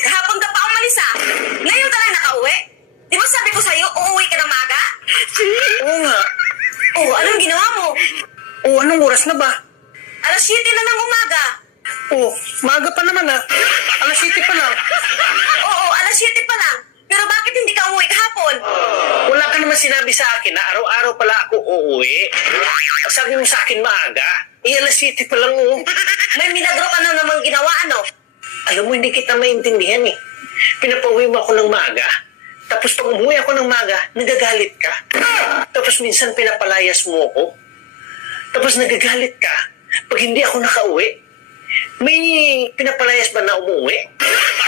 Kahapon ka pa umalis ah. Ngayon ka lang nakauwi. Di ba sabi ko sa'yo, uuwi ka ng maaga? Oo nga. Oh, anong ginawa mo? Oo, anong oras na ba? 7:00 na ng umaga. Oo, maaga pa naman ah. 7:00 pa lang. Oo, 7:00 pa lang. Pero bakit hindi ka umuwi kahapon? Wala ka naman sinabi sa akin na araw-araw pala ako uuwi. Sabi mo sa akin maaga. 7:00 pa lang oh. May milagro ka na namang ginawa, ano? Alam mo, hindi kita maintindihan eh. Pinapauwi mo ako ng maaga. Tapos pag umuwi ako ng maaga, nagagalit ka. Tapos minsan pinapalayas mo ako. Tapos nagagalit ka pag hindi ako nakauwi. May pinapalayas ba na umuwi?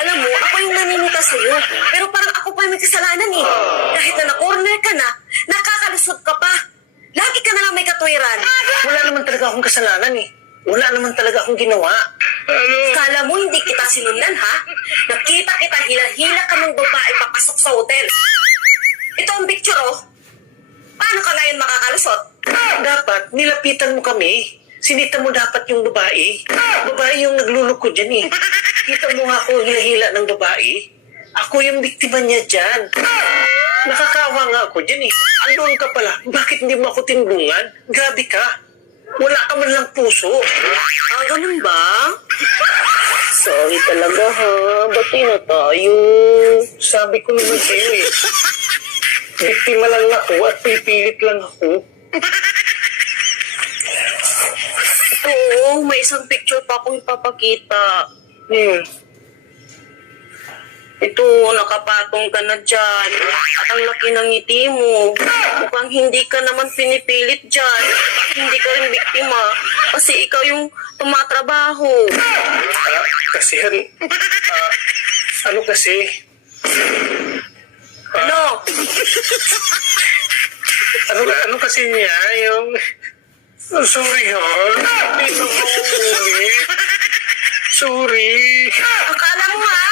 Alam mo, ako yung naninita sa'yo. Pero parang ako pa yung may kasalanan eh. Kahit na na-corner ka na, nakakalusot ka pa. Lagi ka na lang may katwiran. Wala naman talaga akong kasalanan eh. Wala naman talaga akong ginawa. Kala mo hindi kita sinundan, ha? Nakita kita hila-hila ka ng babae papasok sa hotel. Ito ang picture, oh. Paano ka ngayon makakalusot? Dapat, nilapitan mo kami. Sinita mo dapat yung babae. Babae yung nagluloko dyan eh. Kita mo nga ako hila-hila ng babae. Ako yung biktima niya dyan. Nakakawa nga ako dyan eh. Andun ka pala. Bakit hindi mo ako tinulungan? Grabe ka. Wala ka man lang puso. Ah, ganun ba? Sorry talaga ha. Bati na tayo. Sabi ko naman sa'yo eh. Biktima lang ako at pipilit lang ako. Oo, may isang picture pa akong ipapakita. Ito, nakapatong ka na dyan. At ang laki ng ngiti mo. Mukhang hindi ka naman pinipilit dyan. Hindi ka rin biktima. Kasi ikaw yung tumatrabaho. Kasi ano kasi? Ano? Ano kasi niya yung... Sorry ha. Hindi na ako ulit. Sorry. Akala mo ha?